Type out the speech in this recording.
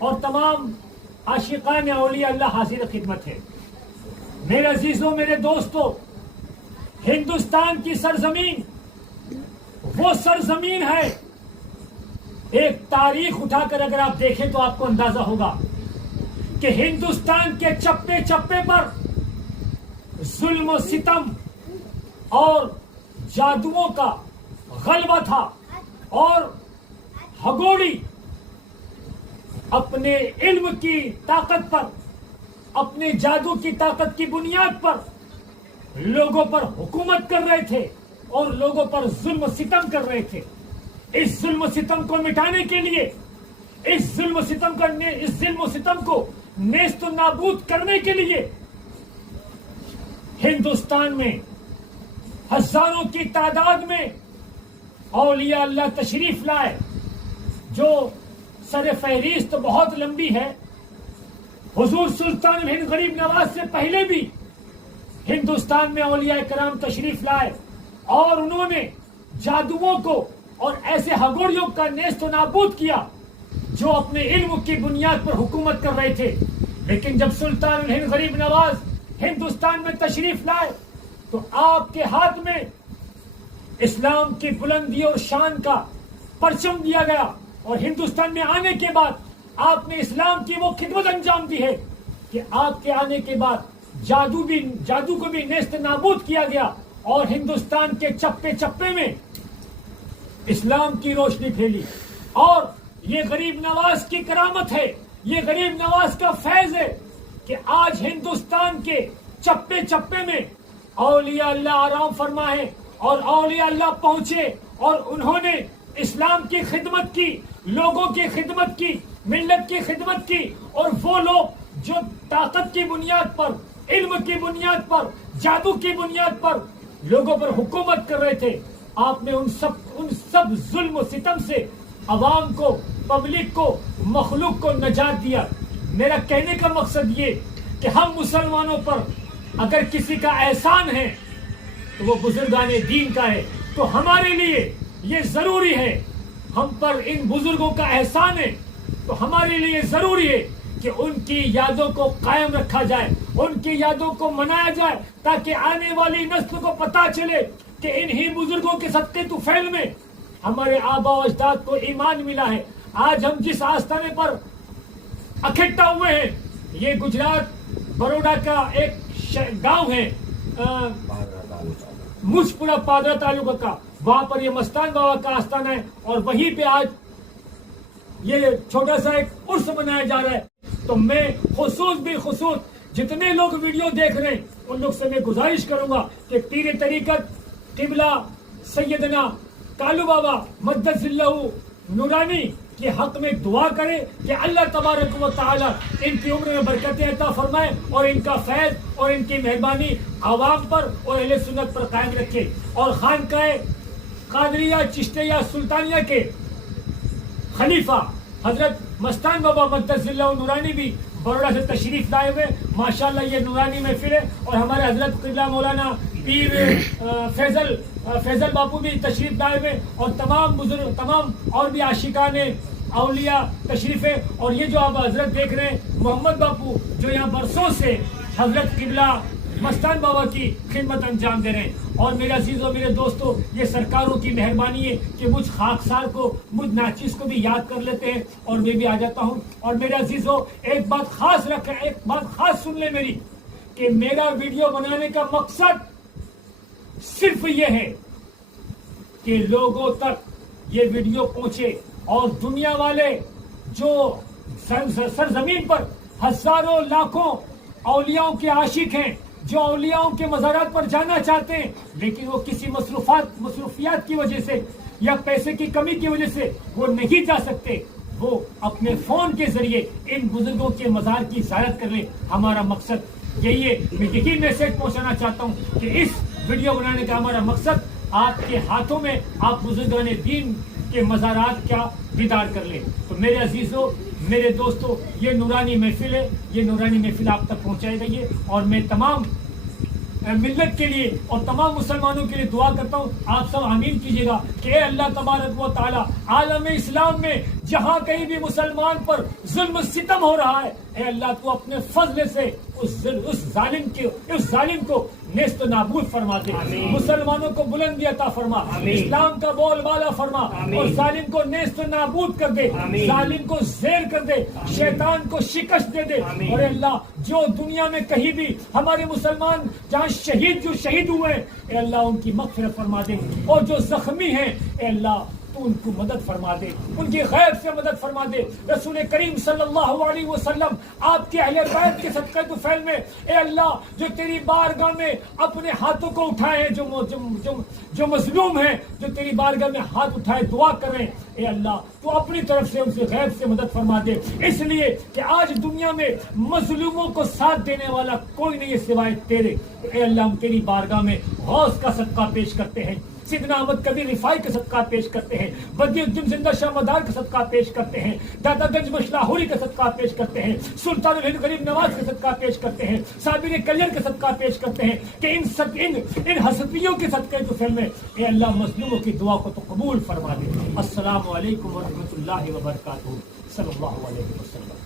اور تمام عاشقان اولیاء اللہ حاضر خدمت ہے۔ میرے عزیزوں، میرے دوستوں، ہندوستان کی سرزمین وہ سرزمین ہے، ایک تاریخ اٹھا کر اگر آپ دیکھیں تو آپ کو اندازہ ہوگا کہ ہندوستان کے چپے چپے پر ظلم و ستم اور جادوؤں کا غلبہ تھا، اور ہگوڑی اپنے علم کی طاقت پر، اپنے جادو کی طاقت کی بنیاد پر لوگوں پر حکومت کر رہے تھے اور لوگوں پر ظلم و ستم کر رہے تھے۔ اس ظلم و ستم کو مٹانے کے لیے، اس ظلم و ستم کو نیست و نابود کرنے کے لیے ہندوستان میں ہزاروں کی تعداد میں اولیاء اللہ تشریف لائے، جو سر فہرست بہت لمبی ہے۔ حضور سلطان ہند غریب نواز سے پہلے بھی ہندوستان میں اولیاء کرام تشریف لائے، اور انہوں نے جادوؤں کو اور ایسے ہگوڑیوں کا نیست و نابود کیا جو اپنے علم کی بنیاد پر حکومت کر رہے تھے۔ لیکن جب سلطان ہند غریب نواز ہندوستان میں تشریف لائے تو آپ کے ہاتھ میں اسلام کی بلندی اور شان کا پرچم دیا گیا، اور ہندوستان میں آنے کے بعد آپ نے اسلام کی وہ خدمت انجام دی ہے کہ آپ کے آنے کے بعد جادو کو بھی نیست نابود کیا گیا، اور ہندوستان کے چپے چپے میں اسلام کی روشنی پھیلی۔ اور یہ غریب نواز کی کرامت ہے، یہ غریب نواز کا فیض ہے کہ آج ہندوستان کے چپے چپے میں اولیاء اللہ آرام فرما ہے، اور اولیاء اللہ پہنچے اور انہوں نے اسلام کی خدمت کی، لوگوں کی خدمت کی، ملت کی خدمت کی، اور وہ لوگ جو طاقت کی بنیاد پر، علم کی بنیاد پر، جادو کی بنیاد پر لوگوں پر حکومت کر رہے تھے، آپ نے ان سب ظلم و ستم سے عوام کو، پبلک کو، مخلوق کو نجات دیا۔ میرا کہنے کا مقصد یہ کہ ہم مسلمانوں پر اگر کسی کا احسان ہے تو وہ بزرگان دین کا ہے، تو ہمارے لیے یہ ضروری ہے، ہم پر ان بزرگوں کا احسان ہے تو ہمارے لیے ضروری ہے کہ ان کی یادوں کو قائم رکھا جائے، ان کی یادوں کو منایا جائے، تاکہ آنے والی نسل کو پتا چلے کہ انہی بزرگوں کے صدقے طفیل میں ہمارے آبا و اجداد کو ایمان ملا ہے۔ آج ہم جس آستانے پر اکٹھا ہوئے ہیں، یہ گجرات بروڈا کا ایک گاؤں ہے، مجھ پورا پادرا تعلقہ کا، وہاں پر یہ مستان بابا کا آستانہ ہے، اور وہیں پہ آج یہ چھوٹا سا ایک عرس منایا جا رہا ہے۔ تو میں خصوص جتنے لوگ ویڈیو دیکھ رہے ہیں ان لوگ سے میں گزارش کروں گا کہ پیر طریقت قبلہ سیدنا کالو بابا مدث اللہ نورانی کے حق میں دعا کرے کہ اللہ تبارک و تعالی ان کی عمر میں برکتیں عطا فرمائے، اور ان کا فیض اور ان کی مہربانی عوام پر اور اہل سنت پر قائم رکھے۔ اور خانقاہ قادریہ چشتیہ سلطانیہ کے خلیفہ حضرت مستان بابا مدث اللہ نورانی بھی بروڑا سے تشریف لائے ہوئے۔ ماشاءاللہ یہ نورانی محفل ہے، اور ہمارے حضرت قبلہ مولانا پیر فیضل باپو بھی تشریف لائے ہوئے، اور تمام اور بھی عاشقان اولیاء تشریف ہے۔ اور یہ جو آپ حضرت دیکھ رہے ہیں محمد باپو، جو یہاں برسوں سے حضرت قبلہ مستان بابا کی خدمت انجام دے رہے ہیں۔ اور میرے عزیزوں، میرے دوستوں، یہ سرکاروں کی مہربانی ہے کہ مجھ خاکسار کو، مجھ ناچیز کو بھی یاد کر لیتے ہیں، اور میں بھی آ جاتا ہوں۔ اور میرے عزیزوں، ایک بات خاص رکھیں، ایک بات خاص سن لیں میری، کہ میرا ویڈیو بنانے کا مقصد صرف یہ ہے کہ لوگوں تک یہ ویڈیو پہنچے، اور دنیا والے جو سرزمین پر ہزاروں لاکھوں اولیاءوں کے عاشق ہیں، جو اولیاءوں کے مزارات پر جانا چاہتے ہیں، لیکن وہ کسی مصروفیات کی وجہ سے یا پیسے کی کمی کی وجہ سے وہ نہیں جا سکتے، وہ اپنے فون کے ذریعے ان بزرگوں کے مزار کی زیارت کر لیں۔ ہمارا مقصد یہی ہے۔ میں یہی میسج پہنچانا چاہتا ہوں کہ اس ویڈیو بنانے کا ہمارا مقصد آپ کے ہاتھوں میں آپ بزرگان دین کے مزارات کا دیدار کر لیں۔ تو میرے عزیزوں، میرے دوستوں، یہ نورانی محفل ہے، یہ نورانی محفل آپ تک پہنچائی گئی ہے، اور میں تمام ملت کے لیے اور تمام مسلمانوں کے لیے دعا کرتا ہوں، آپ سب آمین کیجیے گا کہ اے اللہ تبارک و تعالی عالم اسلام میں جہاں کہیں بھی مسلمان پر ظلم و ستم ہو رہا ہے، اے اللہ تو اپنے فضل سے اس ظالم کو نیست و نابود فرما دے، مسلمانوں کو بلندی عطا فرما، اسلام کا بول بالا فرما، اور ظالم کو نیست و نابود کر دے، ظالم کو زیر کر دے، شیطان کو شکست دے دے، اور اے اللہ جو دنیا میں کہیں بھی ہمارے مسلمان جہاں شہید ہوئے، اے اللہ ان کی مغفرت فرما دے، اور جو زخمی ہیں اے اللہ تو ان کو مدد فرما دے، ان کی غیب سے مدد فرما دے۔ رسول کریم صلی اللہ علیہ وسلم آپ کے اہل بیت کے صدقہ طفیل میں اے اللہ جو تیری بارگاہ میں اپنے ہاتھوں کو اٹھائے ہیں، جو مظلوم ہیں، جو تیری بارگاہ میں ہاتھ اٹھائے دعا کر رہے ہیں، اے اللہ تو اپنی طرف سے ان سے غیب سے مدد فرما دے، اس لیے کہ آج دنیا میں مظلوموں کو ساتھ دینے والا کوئی نہیں ہے سوائے تیرے۔ اے اللہ ہم تیری بارگاہ میں غوث کا صدقہ پیش کرتے ہیں، سیدنا احمد کبیر رفاعی کا صدقہ پیش کرتے ہیں، بدی الدین زندہ شاہ مدار کا صدقہ پیش کرتے ہیں، دادا گنج مشلاہوری کا صدقہ پیش کرتے ہیں، سلطان الہند غریب نواز کا صدقہ پیش کرتے ہیں، صابر کلیر کا صدقہ پیش کرتے ہیں کہ ان ہستیوں کے صدقے طفیل میں اے اللہ مظلوموں کی دعا کو تو قبول فرما دے۔ السلام علیکم ورحمۃ اللہ وبرکاتہ، صلی اللہ علیہ وسلم۔